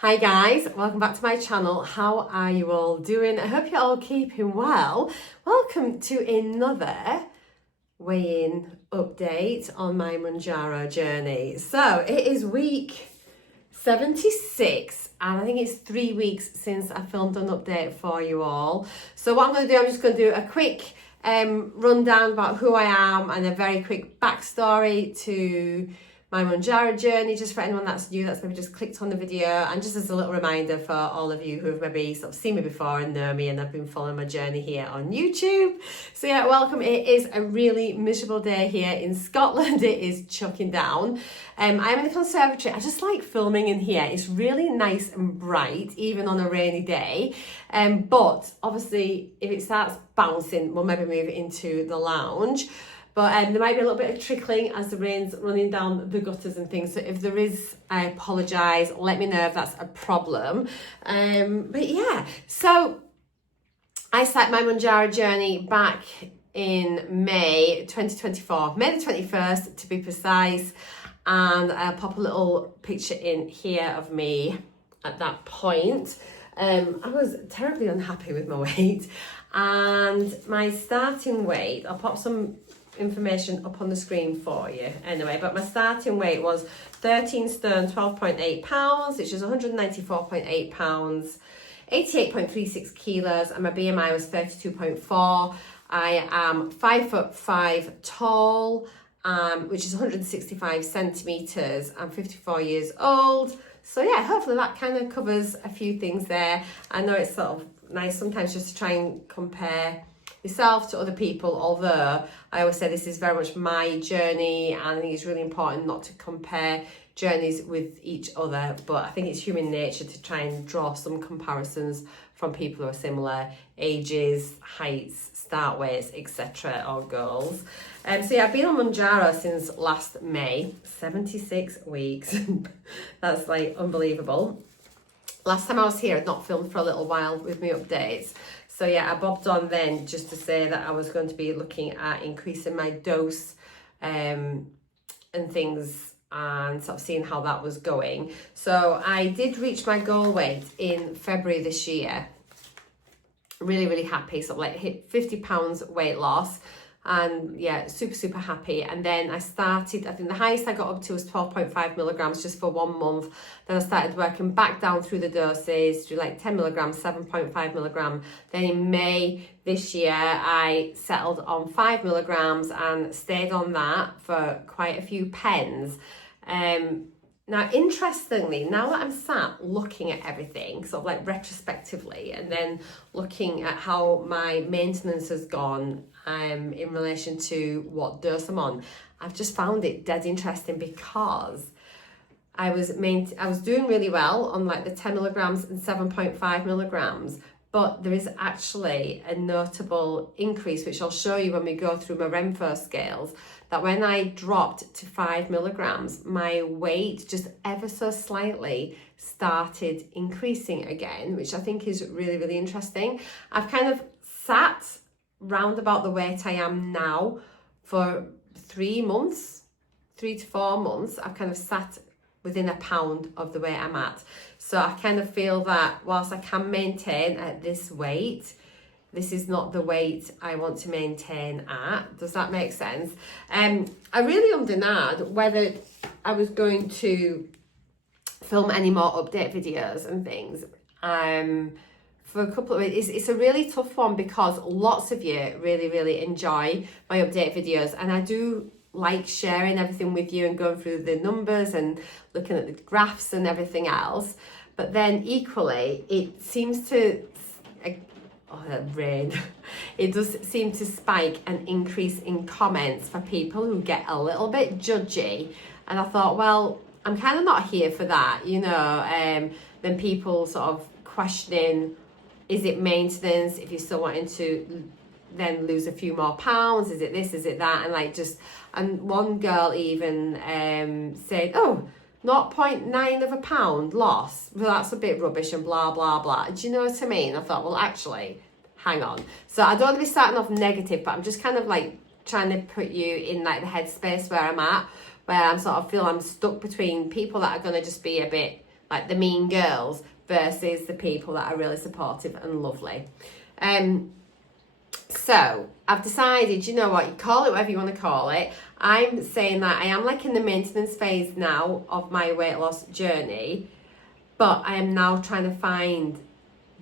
Hi guys, welcome back to my channel. How are you all doing? I hope you're all keeping well. Welcome to another weigh-in update on my Mounjaro journey. So it is week 76 and I think it's 3 weeks since I filmed an update for you all. So what I'm going to do, I'm just going to do a quick rundown about who I am and a very quick backstory to my Mounjaro journey, just for anyone that's new, that's maybe just clicked on the video, and just as a little reminder for all of you who have maybe sort of seen me before and know me and have been following my journey here on YouTube. So yeah, welcome. It is a really miserable day here in Scotland. It is chucking down. I'm in the conservatory. I just like filming in here. It's really nice and bright, even on a rainy day. But obviously, if it starts bouncing, we'll maybe move it into the lounge. But there might be a little bit of trickling as the rain's running down the gutters and things. So if there is, I apologise. Let me know if that's a problem. But yeah, so I started my Mounjaro journey back in May 2024, May the 21st to be precise. And I'll pop a little picture in here of me at that point. I was terribly unhappy with my weight. And my starting weight, I'll pop some information up on the screen for you anyway, but my starting weight was 13 stone 12.8 pounds, which is 194.8 pounds, 88.36 kilos, and my BMI was 32.4. I am 5'5" tall, which is 165 centimeters. I'm 54 years old. So yeah, hopefully that kind of covers a few things there. I know it's sort of nice sometimes just to try and compare yourself to other people, although I always say this is very much my journey, and I think it's really important not to compare journeys with each other, but I think it's human nature to try and draw some comparisons from people who are similar ages, heights, start weights, etc., or goals. So yeah, I've been on Mounjaro since last May, 76 weeks. That's like unbelievable. Last time I was here, I'd not filmed for a little while with me updates. So yeah, I bobbed on then just to say that I was going to be looking at increasing my dose and things, and sort of seeing how that was going. So I did reach my goal weight in February this year. Really, really happy. So like hit 50 pounds weight loss. And yeah, super happy. And then I started, I think the highest I got up to was 12.5 milligrams just for 1 month. Then I started working back down through the doses to like 10 milligrams, 7.5 milligram. Then in May this year, I settled on 5 milligrams and stayed on that for quite a few pens. Now, interestingly, now that I'm sat looking at everything, sort of like retrospectively, and then looking at how my maintenance has gone in relation to what dose I'm on, I've just found it dead interesting, because I was doing really well on like the 10 milligrams and 7.5 milligrams, but there is actually a notable increase, which I'll show you when we go through my RENPHO scales, that when I dropped to 5 milligrams, my weight just ever so slightly started increasing again, which I think is really, really interesting. I've kind of sat round about the weight I am now for 3 months, 3 to 4 months. I've kind of sat within a pound of the weight I'm at. So I kind of feel that whilst I can maintain at this weight, this is not the weight I want to maintain at. Does that make sense? I really undenied whether I was going to film any more update videos and things. For a couple of weeks. It's a really tough one, because lots of you really enjoy my update videos, and I do like sharing everything with you and going through the numbers and looking at the graphs and everything else. But then equally, it seems to, oh, that rain. It does seem to spike and increase in comments for people who get a little bit judgy. And I thought, well, I'm kind of not here for that, you know. Then people sort of questioning, is it maintenance if you're still wanting to then lose a few more pounds? Is it this, is it that? And like just, and one girl even said, oh, 0.9 of a pound loss, well, that's a bit rubbish and blah blah blah. Do you know what I mean? I thought, well, actually, hang on. So I don't want to be starting off negative, but I'm just kind of like trying to put you in like the headspace where I'm at, where I'm sort of feel I'm stuck between people that are going to just be a bit like the mean girls versus the people that are really supportive and lovely. So I've decided, you know what, you call it whatever you want to call it. I'm saying that I am like in the maintenance phase now of my weight loss journey, but I am now trying to find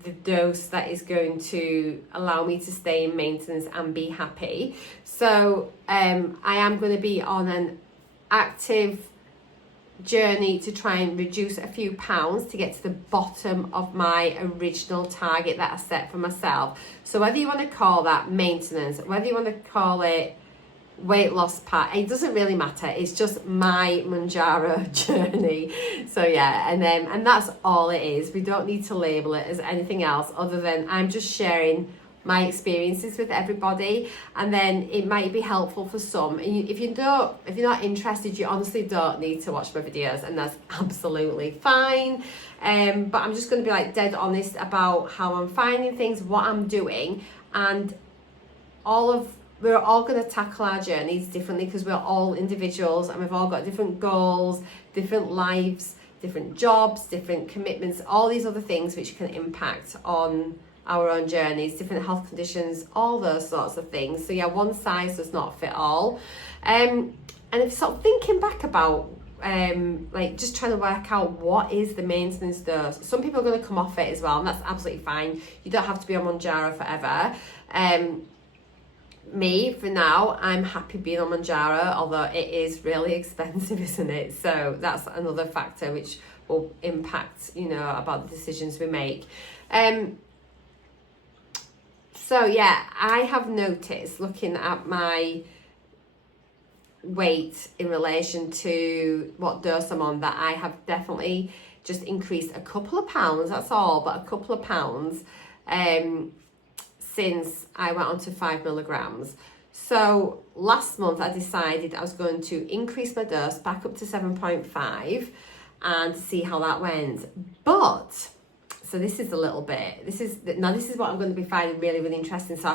the dose that is going to allow me to stay in maintenance and be happy. So I am going to be on an active journey to try and reduce a few pounds to get to the bottom of my original target that I set for myself. So whether you want to call that maintenance, whether you want to call it weight loss part, it doesn't really matter. It's just my Mounjaro journey. So yeah, and that's all it is. We don't need to label it as anything else other than I'm just sharing my experiences with everybody, and then it might be helpful for some. And if you're not interested, you honestly don't need to watch my videos, and that's absolutely fine. But I'm just going to be like dead honest about how I'm finding things, what I'm doing, and we're all going to tackle our journeys differently because we're all individuals and we've all got different goals, different lives, different jobs, different commitments, all these other things which can impact on our own journeys, different health conditions, all those sorts of things. So yeah, one size does not fit all. And if sort of thinking back about like just trying to work out what is the maintenance dose, some people are going to come off it as well, and that's absolutely fine. You don't have to be on Mounjaro forever. Me, for now, I'm happy being on Mounjaro, although it is really expensive, isn't it? So that's another factor which will impact, about the decisions we make. So yeah, I have noticed, looking at my weight in relation to what dose I'm on, that I have definitely just increased a couple of pounds, that's all, but a couple of pounds since I went on to 5 milligrams. So last month I decided I was going to increase my dose back up to 7.5 and see how that went. But so this is what I'm going to be finding really, really interesting. So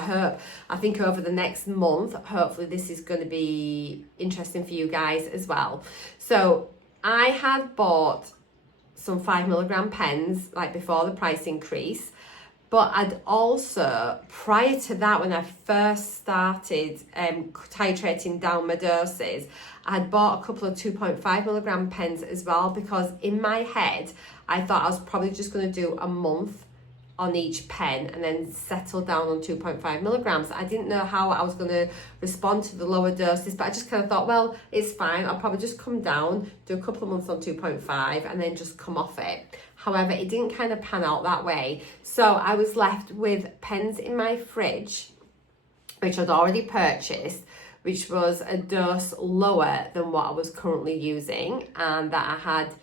I think over the next month, hopefully this is going to be interesting for you guys as well. So I had bought some 5 milligram pens like before the price increase, but I'd also, prior to that, when I first started titrating down my doses, I'd bought a couple of 2.5 milligram pens as well, because in my head, I thought I was probably just going to do a month on each pen and then settle down on 2.5 milligrams. I didn't know how I was going to respond to the lower doses, but I just kind of thought, well, it's fine. I'll probably just come down, do a couple of months on 2.5 and then just come off it. However, it didn't kind of pan out that way. So I was left with pens in my fridge, which I'd already purchased, which was a dose lower than what I was currently using, and that I had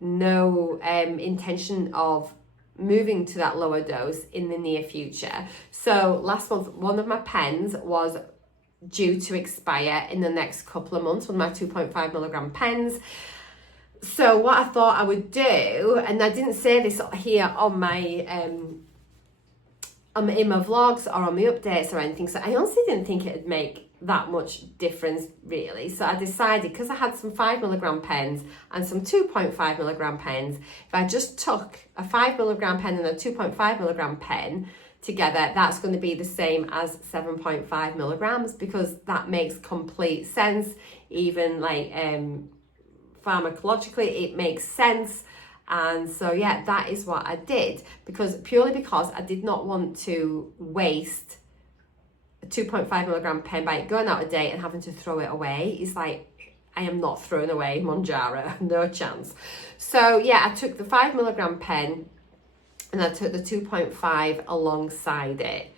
no intention of moving to that lower dose in the near future. So last month, one of my pens was due to expire in the next couple of months, one of my 2.5 milligram pens. So what I thought I would do, and I didn't say this here on my in my vlogs or on my updates or anything, so I honestly didn't think it'd make that much difference really. So I decided, because I had some 5 milligram pens and some 2.5 milligram pens, if I just took a 5 milligram pen and a 2.5 milligram pen together, that's going to be the same as 7.5 milligrams, because that makes complete sense. Even like pharmacologically, it makes sense. And so yeah, that is what I did, purely because I did not want to waste a 2.5 milligram pen by it going out of date and having to throw it away. It's like, I am not throwing away Mounjaro, no chance. So yeah, I took the 5 milligram pen and I took the 2.5 alongside it.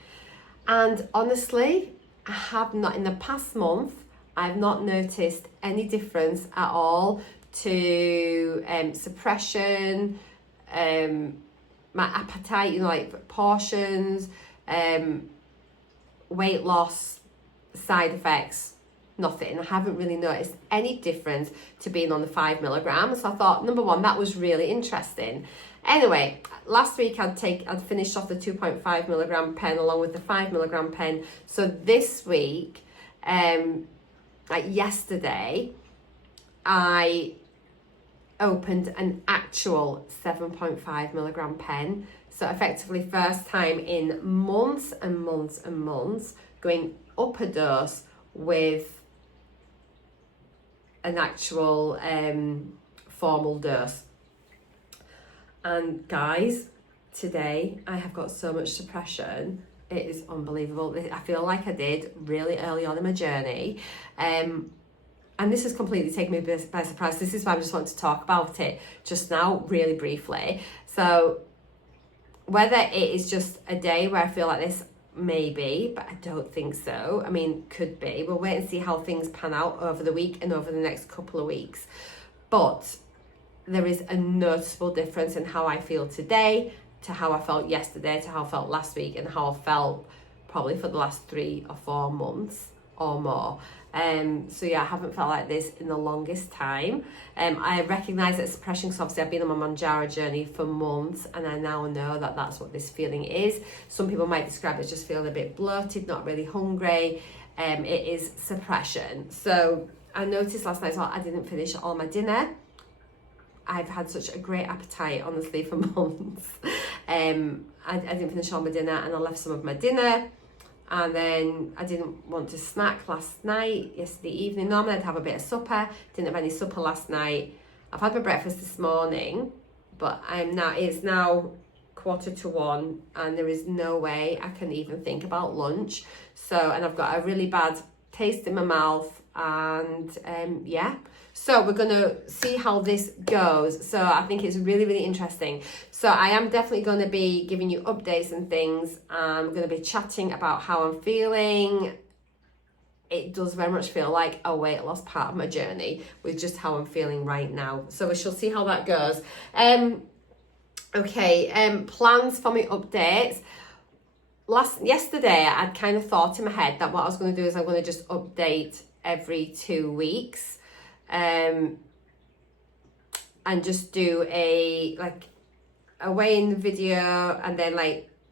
And honestly, I have not, in the past month, I've not noticed any difference at all to suppression, my appetite, like portions, weight loss, side effects, nothing. I haven't really noticed any difference to being on the 5 milligrams. So I thought, number one, that was really interesting. Anyway, last week I'd finished off the 2.5 milligram pen along with the 5 milligram pen. So this week, like yesterday, I opened an actual 7.5 milligram pen. So effectively first time in months and months and months going up a dose with an actual formal dose. And guys, today I have got so much suppression. It is unbelievable. I feel like I did really early on in my journey. And this has completely taken me by surprise. This is why I just want to talk about it just now, really briefly. So whether it is just a day where I feel like this, maybe, but I don't think so. I mean, could be. We'll wait and see how things pan out over the week and over the next couple of weeks. But there is a noticeable difference in how I feel today to how I felt yesterday, to how I felt last week, and how I felt probably for the last 3 or 4 months or more. So yeah, I haven't felt like this in the longest time. I recognise that suppression, because obviously I've been on my Mounjaro journey for months, and I now know that that's what this feeling is. Some people might describe it as just feeling a bit bloated, not really hungry. It is suppression. So I noticed last night, so I didn't finish all my dinner. I've had such a great appetite, honestly, for months. I didn't finish all my dinner, and I left some of my dinner. And then I didn't want to snack yesterday evening. Normally I'd have a bit of supper. Didn't have any supper last night. I've had my breakfast this morning, but it's now 1:45, and there is no way I can even think about lunch. And I've got a really bad taste in my mouth, and yeah. So we're gonna see how this goes. So I think it's really, really interesting. So I am definitely gonna be giving you updates and things. I'm gonna be chatting about how I'm feeling. It does very much feel like a weight loss part of my journey with just how I'm feeling right now. So we shall see how that goes. Plans for my updates. Yesterday, I'd kind of thought in my head that what I was gonna do is I'm gonna just update every 2 weeks. And just do a weigh-in video, and then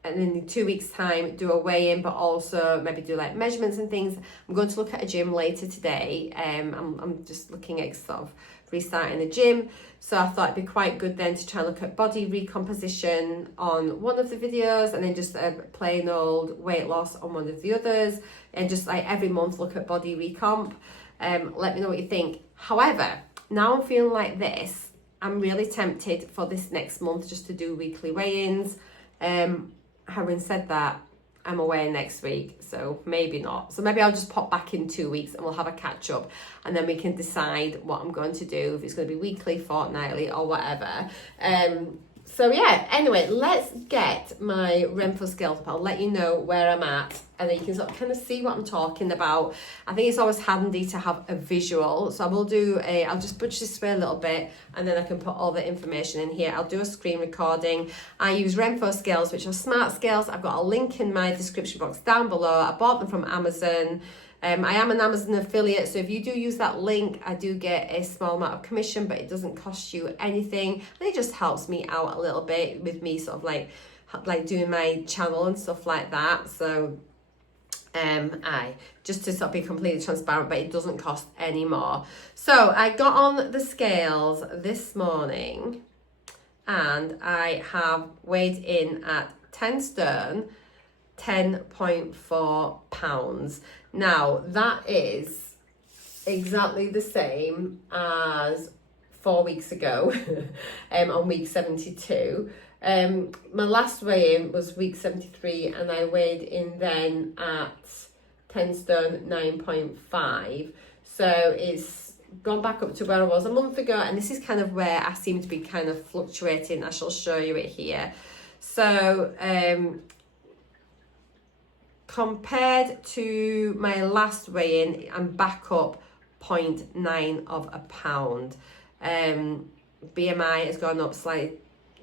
in 2 weeks time do a weigh-in, but also maybe do like measurements and things. I'm going to look at a gym later today. I'm just looking at sort of restarting the gym, so I thought it'd be quite good then to try and look at body recomposition on one of the videos, and then just a plain old weight loss on one of the others, and just like every month look at body recomp. Let me know what you think. However, now I'm feeling like this, I'm really tempted for this next month just to do weekly weigh-ins. Having said that, I'm away next week, so maybe not. So maybe I'll just pop back in 2 weeks and we'll have a catch up, and then we can decide what I'm going to do, if it's going to be weekly, fortnightly, or whatever. So yeah, anyway, let's get my RENPHO scales up. I'll let you know where I'm at, and then you can sort of kind of see what I'm talking about. I think it's always handy to have a visual. So I'll just budge this way a little bit, and then I can put all the information in here. I'll do a screen recording. I use RENPHO scales, which are smart scales. I've got a link in my description box down below. I bought them from Amazon. I am an Amazon affiliate, so if you do use that link, I do get a small amount of commission, but it doesn't cost you anything, and it just helps me out a little bit with me sort of like doing my channel and stuff like that. So just to sort of be completely transparent, but it doesn't cost any more. So I got on the scales this morning, and I have weighed in at 10 stone, 10.4 pounds. Now, that is exactly the same as 4 weeks ago on week 72. My last weigh-in was week 73, and I weighed in then at 10 stone, 9.5. So it's gone back up to where I was a month ago, and this is kind of where I seem to be kind of fluctuating. I shall show you it here. So, compared to my last weigh-in, I'm back up 0.9 of a pound. BMI has gone up slightly,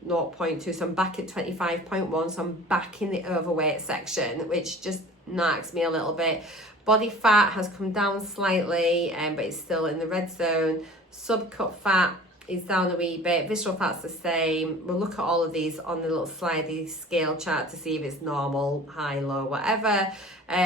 0.2, so I'm back at 25.1, so I'm back in the overweight section, which just knacks me a little bit. Body fat has come down slightly, but it's still in the red zone. Subcut fat is down a wee bit. Visceral fat's the same. We'll look at all of these on the little slidey scale chart to see if it's normal, high, low, whatever.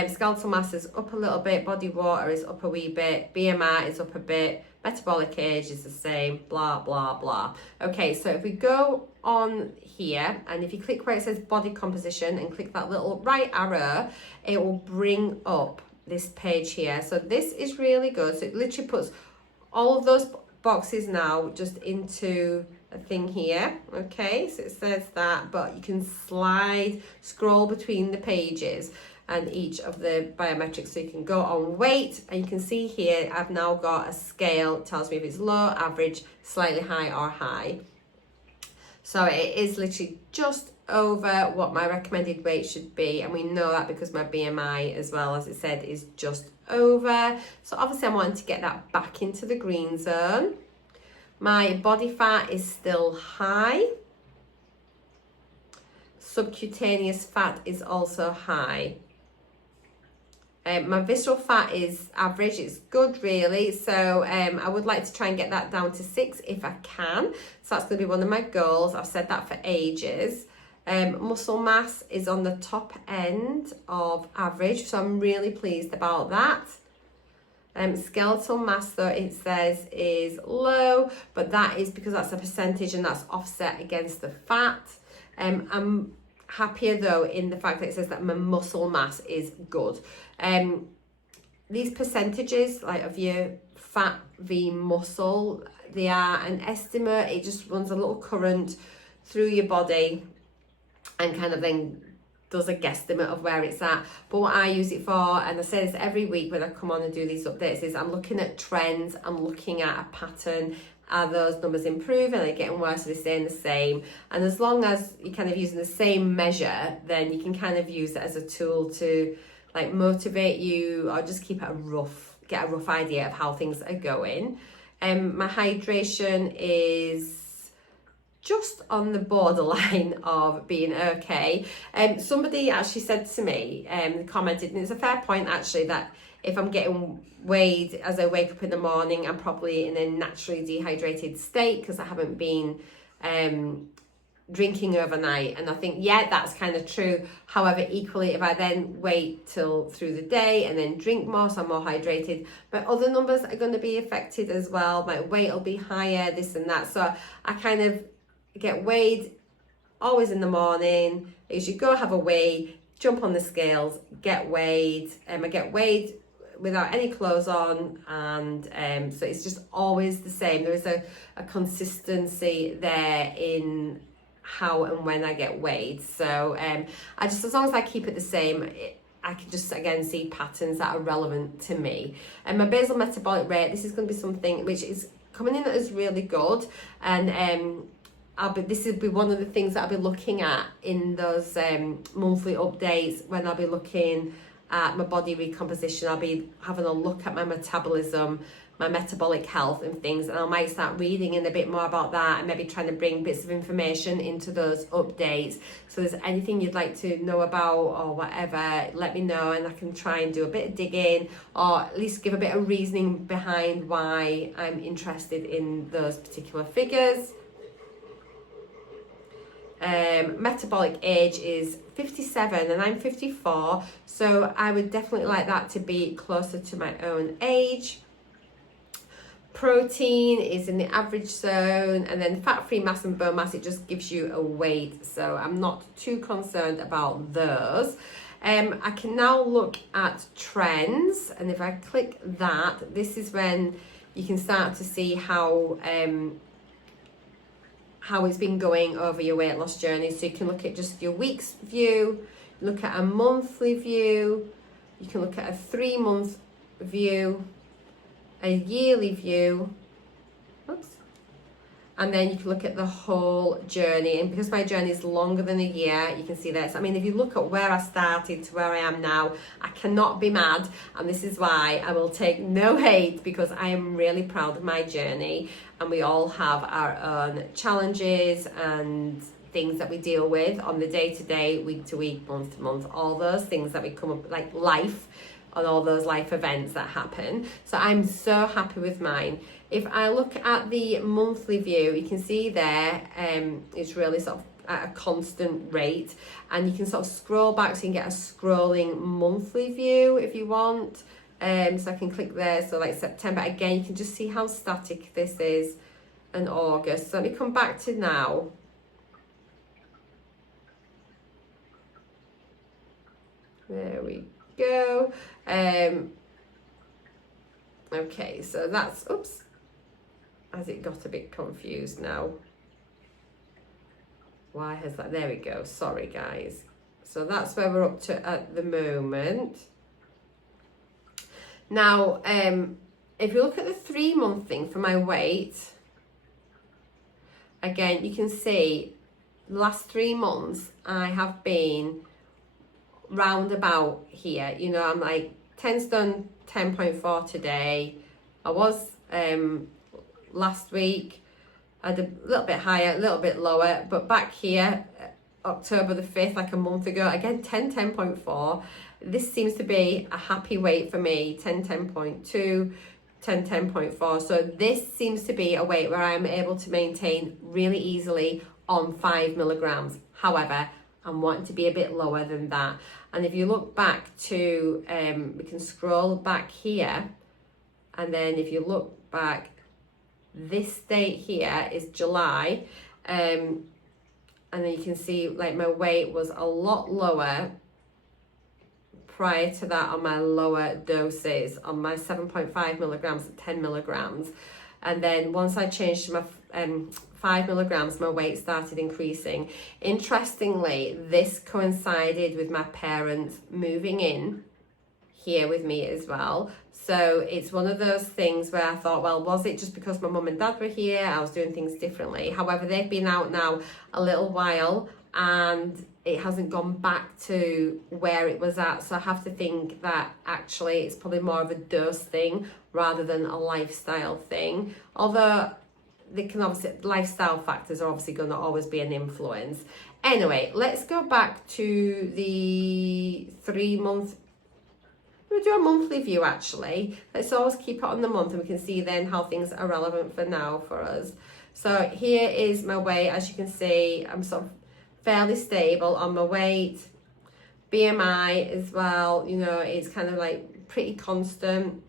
Skeletal mass is up a little bit. Body water is up a wee bit. BMI is up a bit. Metabolic age is the same, blah, blah, blah. Okay, so if we go on here, and if you click where it says body composition and click that little right arrow, it will bring up this page here. So this is really good. So it literally puts all of those boxes now just into a thing here. Okay, so it says that, but you can scroll between the pages and each of the biometrics, so you can go on weight, and you can see here I've now got a scale. It tells me if it's low, average, slightly high or high. So it is literally just over what my recommended weight should be, and we know that because my BMI, as well as it said, is just over. So obviously I'm wanting to get that back into the green zone. My body fat is still high. Subcutaneous fat is also high. My visceral fat is average. It's good, really. So I would like to try and get that down to 6 if I can. So that's going to be one of my goals. I've said that for ages. Muscle mass is on the top end of average, so I'm really pleased about that. Skeletal mass, though, it says is low, but that is because that's a percentage and that's offset against the fat. I'm happier, though, in the fact that it says that my muscle mass is good. These percentages, like of your fat v muscle, they are an estimate. It just runs a little current through your body and kind of then does a guesstimate of where it's at. But what I use it for, and I say this every week when I come on and do these updates, is I'm looking at trends, I'm looking at a pattern. Are those numbers improving? Are they getting worse? Are they staying the same? And as long as you're kind of using the same measure, then you can kind of use it as a tool to like motivate you, or just get a rough idea of how things are going. My hydration is just on the borderline of being okay. Somebody actually said to me, commented, and it's a fair point actually, that if I'm getting weighed as I wake up in the morning, I'm probably in a naturally dehydrated state because I haven't been drinking overnight. And I think, yeah, that's kind of true. However, equally, if I then wait till through the day and then drink more, so I'm more hydrated, my other numbers are going to be affected as well. My weight will be higher, this and that. So I kind of get weighed always in the morning. As you go have a weigh, jump on the scales, get weighed. I get weighed without any clothes on, and so it's just always the same. There is a consistency there in how and when I get weighed. So I just, as long as I keep it the same, I can just again see patterns that are relevant to me. And my basal metabolic rate, this is going to be something which is coming in as really good, and this will be one of the things that I'll be looking at in those monthly updates. When I'll be looking at my body recomposition, I'll be having a look at my metabolism, my metabolic health and things, and I might start reading in a bit more about that and maybe trying to bring bits of information into those updates. So if there's anything you'd like to know about or whatever, let me know, and I can try and do a bit of digging, or at least give a bit of reasoning behind why I'm interested in those particular figures. Metabolic age is 57 and I'm 54, so I would definitely like that to be closer to my own age. Protein is in the average zone, and then fat-free mass and bone mass, it just gives you a weight, so I'm not too concerned about those. I can now look at trends, and if I click that, this is when you can start to see how it's been going over your weight loss journey. So you can look at just your week's view, look at a monthly view, you can look at a 3-month view, a yearly view, and then you can look at the whole journey. And because my journey is longer than a year, you can see this. I mean, if you look at where I started to where I am now, I cannot be mad, and this is why I will take no hate, because I am really proud of my journey, and we all have our own challenges and things that we deal with on the day-to-day, week-to-week, month-to-month, all those things that we come up, like life, and all those life events that happen. So I'm so happy with mine. If I look at the monthly view, you can see there, it's really sort of at a constant rate, and you can sort of scroll back so you can get a scrolling monthly view if you want. So I can click there. So like September, again, you can just see how static this is, and August. So let me come back to now. There we go. Okay, so that's, oops, has it got a bit confused now? Why has that, there we go, sorry guys. So that's where we're up to at the moment. Now, if you look at the 3-month thing for my weight, again, you can see the last 3 months I have been round about here. You know, I'm like 10 stone 10.4 today. I was last week, I had a little bit higher, a little bit lower, but back here, October the 5th, like a month ago, again 10.4. This seems to be a happy weight for me, 10.2, 10.4. So this seems to be a weight where I'm able to maintain really easily on 5 milligrams. However, I'm wanting to be a bit lower than that. And if you look back to, we can scroll back here, and then if you look back, this date here is July, and then you can see like my weight was a lot lower prior to that on my lower doses, on my 7.5 milligrams and 10 milligrams. And then once I changed to my 5 milligrams, my weight started increasing. Interestingly, this coincided with my parents moving in here with me as well. So it's one of those things where I thought, well, was it just because my mum and dad were here? I was doing things differently. However, they've been out now a little while and it hasn't gone back to where it was at. So I have to think that actually it's probably more of a dose thing rather than a lifestyle thing. Although they can obviously, lifestyle factors are obviously going to always be an influence. Anyway, let's go back to the 3-month. We'll do a monthly view actually. Let's always keep it on the month and we can see then how things are relevant for now for us. So here is my weight. As you can see, I'm sort of fairly stable on my weight. BMI as well, you know, it's kind of like pretty constant.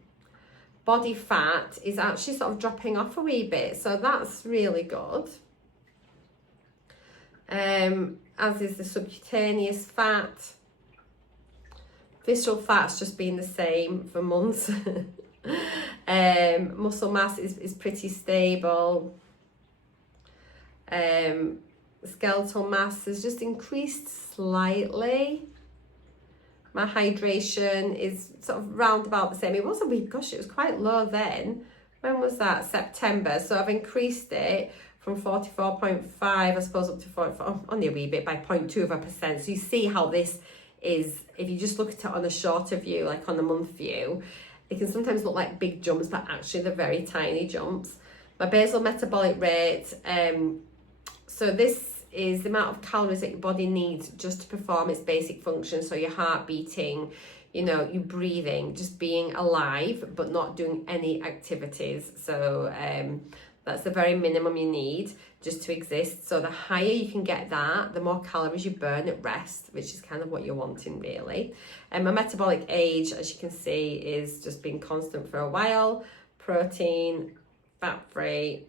Body fat is actually sort of dropping off a wee bit, so that's really good. As is the subcutaneous fat. Visceral fat's just been the same for months. Muscle mass is pretty stable. Skeletal mass has just increased slightly. My hydration is sort of round about the same. It was a wee, gosh, it was quite low then. When was that? September. So I've increased it from 44.5, I suppose, up to 44, only a wee bit, by 0.2%. So you see how this is, if you just look at it on a shorter view, like on the month view, it can sometimes look like big jumps, but actually they're very tiny jumps. My basal metabolic rate, so this is the amount of calories that your body needs just to perform its basic functions. So your heart beating, you know, you breathing, just being alive, but not doing any activities. So that's the very minimum you need just to exist. So the higher you can get that, the more calories you burn at rest, which is kind of what you're wanting really. And my metabolic age, as you can see, is just been constant for a while. Protein, fat-free,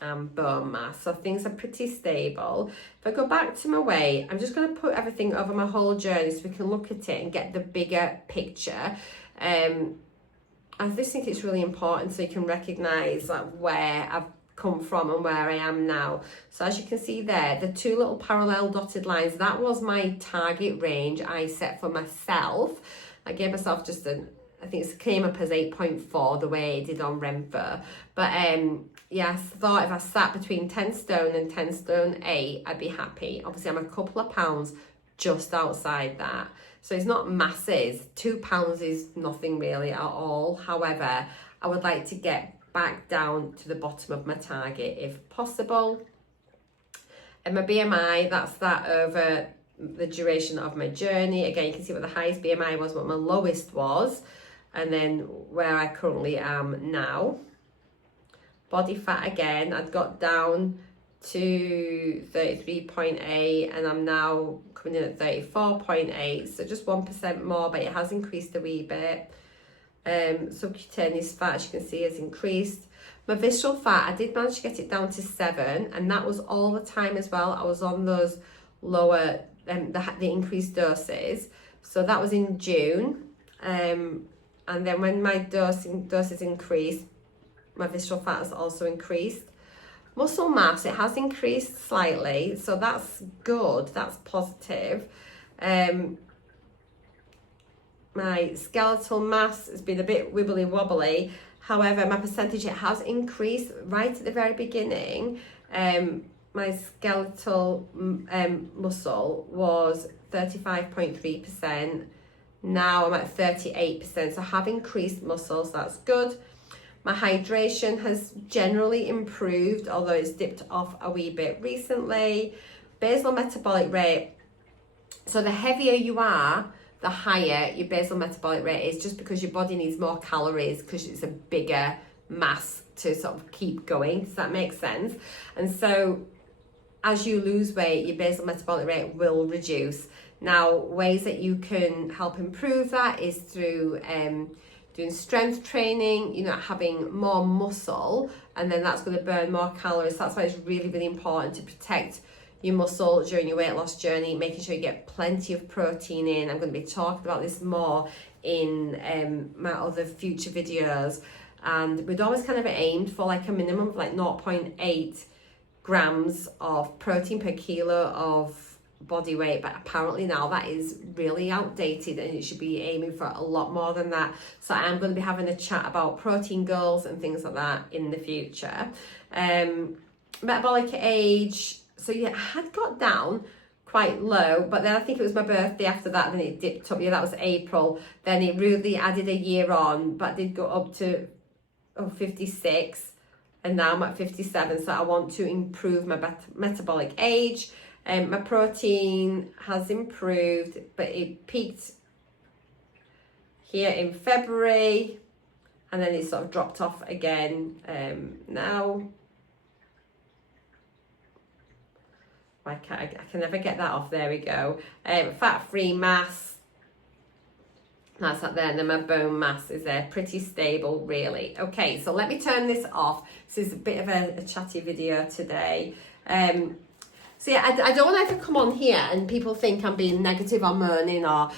bone mass, so things are pretty stable. If I go back to my weight, I'm just going to put everything over my whole journey so we can look at it and get the bigger picture. I just think it's really important so you can recognize like where I've come from and where I am now. So as you can see there, the 2 little parallel dotted lines, that was my target range I set for myself. I gave myself just I think it came up as 8.4 the way it did on RENPHO. But yes, I thought if I sat between 10 stone and 10 stone 8, I'd be happy. Obviously, I'm a couple of pounds just outside that. So it's not masses. 2 pounds is nothing really at all. However, I would like to get back down to the bottom of my target if possible. And my BMI, that's that over the duration of my journey. Again, you can see what the highest BMI was, what my lowest was, and then where I currently am now. Body fat, again, I'd got down to 33.8 and I'm now coming in at 34.8, so just 1% more, but it has increased a wee bit. Subcutaneous fat, as you can see, has increased. My visceral fat, I did manage to get it down to 7, and that was all the time as well. I was on those lower, the increased doses. So that was in June. And then when my doses increased, my visceral fat has also increased. Muscle mass, it has increased slightly, so that's good, that's positive. My skeletal mass has been a bit wibbly wobbly. However, my percentage, it has increased right at the very beginning. My skeletal muscle was 35.3%. Now I'm at 38%, so I have increased muscles, so that's good. My hydration has generally improved, although it's dipped off a wee bit recently. Basal metabolic rate, so the heavier you are, the higher your basal metabolic rate is, just because your body needs more calories because it's a bigger mass to sort of keep going. Does that make sense? And so as you lose weight, your basal metabolic rate will reduce. Now, ways that you can help improve that is through doing strength training, you know, having more muscle, and then that's going to burn more calories. That's why it's really, really important to protect your muscle during your weight loss journey, making sure you get plenty of protein in. I'm going to be talking about this more in my other future videos. And we'd always kind of aimed for like a minimum of like 0.8 grams of protein per kilo of body weight, but apparently now that is really outdated and it should be aiming for a lot more than that. So I'm going to be having a chat about protein goals and things like that in the future. Metabolic age, so yeah, I had got down quite low, but then I think it was my birthday after that, then it dipped up. Yeah, that was April. Then it really added a year on, but did go up to 56, and now I'm at 57. So I want to improve my metabolic age. My protein has improved, but it peaked here in February, and then it sort of dropped off again now. I can never get that off. There we go. Fat-free mass, that's up there, and then my bone mass is there, pretty stable really. Okay, so let me turn this off. This is a bit of a chatty video today. So yeah, I don't want to ever come on here and people think I'm being negative or moaning or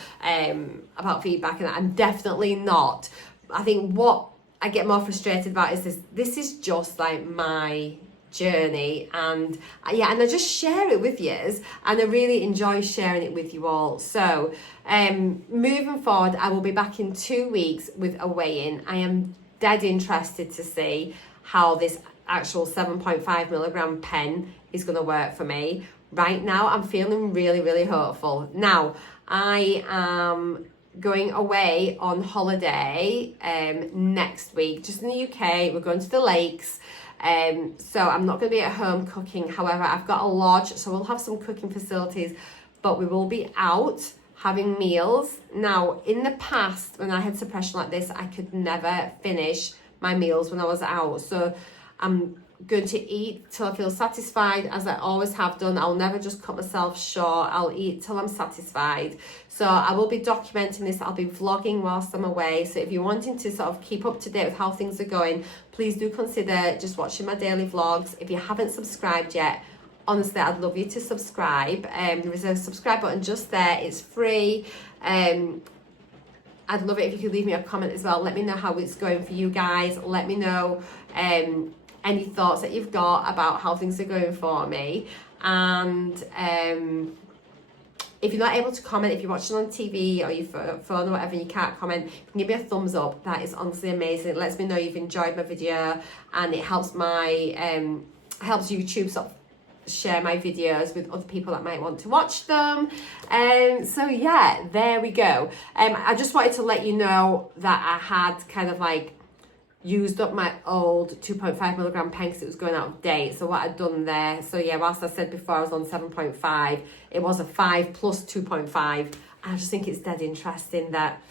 about feedback, and I'm definitely not. I think what I get more frustrated about is this is just like my journey, and yeah, and I just share it with you, and I really enjoy sharing it with you all. So moving forward, I will be back in 2 weeks with a weigh-in. I am dead interested to see how this actual 7.5 milligram pen is going to work for me. Right now I'm feeling really, really hopeful. Now I am going away on holiday next week, just in the UK. We're going to the lakes, so I'm not going to be at home cooking. However, I've got a lodge, so we'll have some cooking facilities, but we will be out having meals. Now, in the past, when I had suppression like this, I could never finish my meals when I was out. So I'm going to eat till I feel satisfied, as I always have done. I'll never just cut myself short. I'll eat till I'm satisfied. So I will be documenting this. I'll be vlogging whilst I'm away. So if you're wanting to sort of keep up to date with how things are going, please do consider just watching my daily vlogs. If you haven't subscribed yet, honestly, I'd love you to subscribe. There is a subscribe button just there. It's free. I'd love it if you could leave me a comment as well. Let me know how it's going for you guys. Let me know any thoughts that you've got about how things are going for me. And if you're not able to comment, if you're watching on TV or your phone or whatever, you can't comment, you can give me a thumbs up. That is honestly amazing. It lets me know you've enjoyed my video, and it helps helps YouTube sort of share my videos with other people that might want to watch them. So yeah, there we go. I just wanted to let you know that I had kind of like used up my old 2.5 milligram pen because it was going out of date. So what I'd done there, so yeah, whilst I said before I was on 7.5, it was a 5 plus 2.5. I just think it's dead interesting that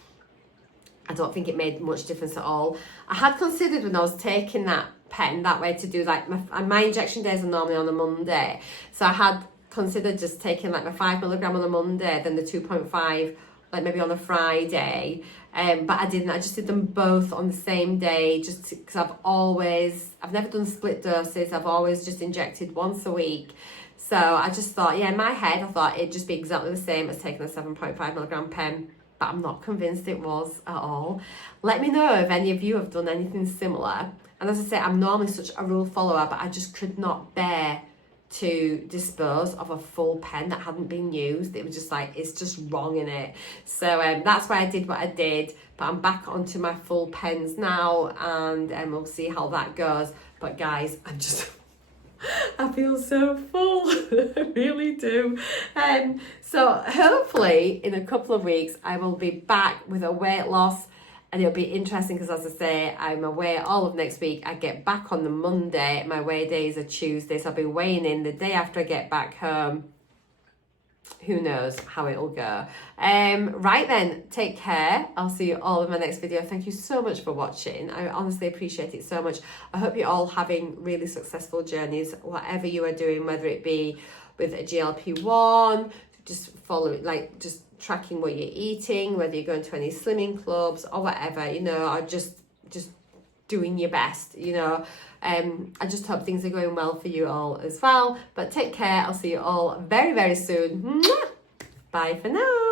I don't think it made much difference at all. I had considered when I was taking that pen that way to do like my injection days are normally on a Monday, so I had considered just taking like my 5 milligram on a Monday, then the 2.5 like maybe on a Friday. But I didn't. I just did them both on the same day, just because I've never done split doses. I've always just injected once a week. So I just thought, yeah, in my head, I thought it'd just be exactly the same as taking a 7.5 milligram pen, but I'm not convinced it was at all. Let me know if any of you have done anything similar. And as I say, I'm normally such a rule follower, but I just could not bear to dispose of a full pen that hadn't been used. It was just like, it's just wrong in it. So that's why I did what I did, but I'm back onto my full pens now, and we'll see how that goes. But guys, I feel so full. I really do. So hopefully in a couple of weeks I will be back with a weight loss, and it'll be interesting because, as I say, I'm away all of next week. I get back on the Monday. My weigh days are Tuesday, so I'll be weighing in the day after I get back home. Who knows how it'll go. Right then, take care. I'll see you all in my next video. Thank you so much for watching. I honestly appreciate it so much. I hope you're all having really successful journeys, whatever you are doing, whether it be with a GLP-1, just follow it, like just tracking what you're eating, whether you're going to any slimming clubs or whatever, you know, or just doing your best, you know. I just hope things are going well for you all as well. But take care. I'll see you all very, very soon. Mwah! Bye for now.